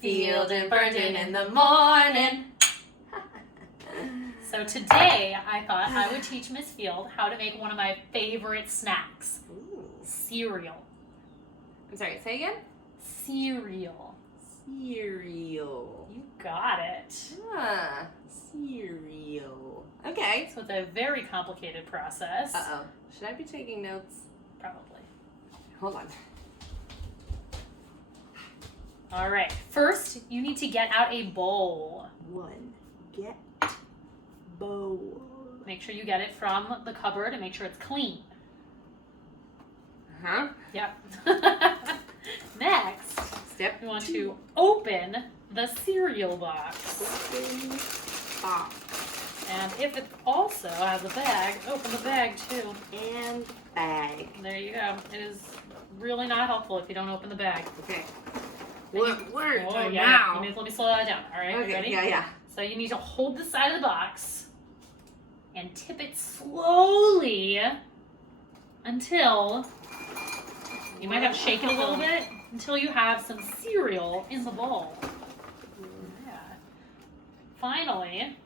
Field and Burndon in the morning. So today, I thought I would teach Miss Field how to make one of my favorite snacks. Ooh. Cereal. I'm sorry, say again? Cereal. Cereal. You got it. Ah, cereal. Okay. So it's a very complicated process. Uh-oh. Should I be taking notes? Probably. Hold on. All right. First, you need to get out a bowl. Get bowl. Make sure you get it from the cupboard and make sure it's clean. Uh-huh. Yep. Next, Step you want 2. to open the cereal box. Open box. And if it also has a bag, open the bag too. And bag. There you go. It is really not helpful if you don't open the bag. Okay. Then Where oh, yeah. now? You need to let me slow that down. All right, Okay, ready? yeah. So you need to hold the side of the box and tip it slowly until you might have to shake it a little bit until you have some cereal in the bowl. Yeah. Finally,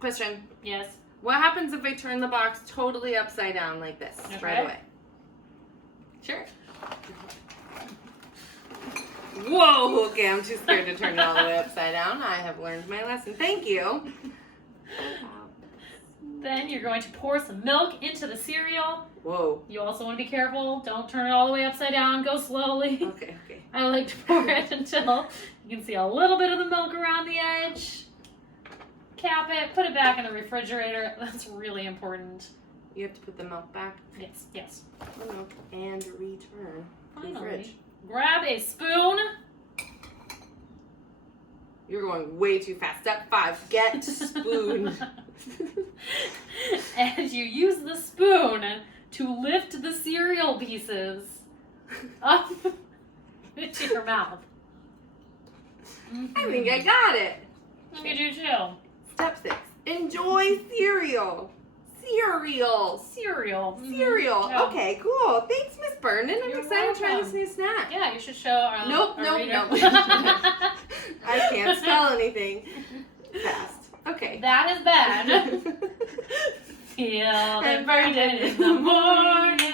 Question. yes. What happens if I turn the box totally upside down like this right away? Sure. Whoa, okay, I'm too scared to turn it all the way upside down. I have learned my lesson. Thank you. Then you're going to pour some milk into the cereal. Whoa. You also want to be careful. Don't turn it all the way upside down. Go slowly. Okay. I like to pour it until you can see a little bit of the milk around the edge. Cap it, put it back in the refrigerator. That's really important. You have to put the milk back. Yes. The milk and return to the fridge. Finally, grab a spoon. You're going way too fast. Step 5, get spoon. And you use the spoon to lift the cereal pieces up into your mouth. I think I got it. Look at you too. Step 6, enjoy cereal. Cereal. Cereal. Yeah. Okay, cool. Thanks, Miss Burndon. I'm You're excited to try welcome. this new snack. Yeah, you should show our Nope. reader. I can't spell anything fast. Okay. That is bad. Feel and Burndon in the morning.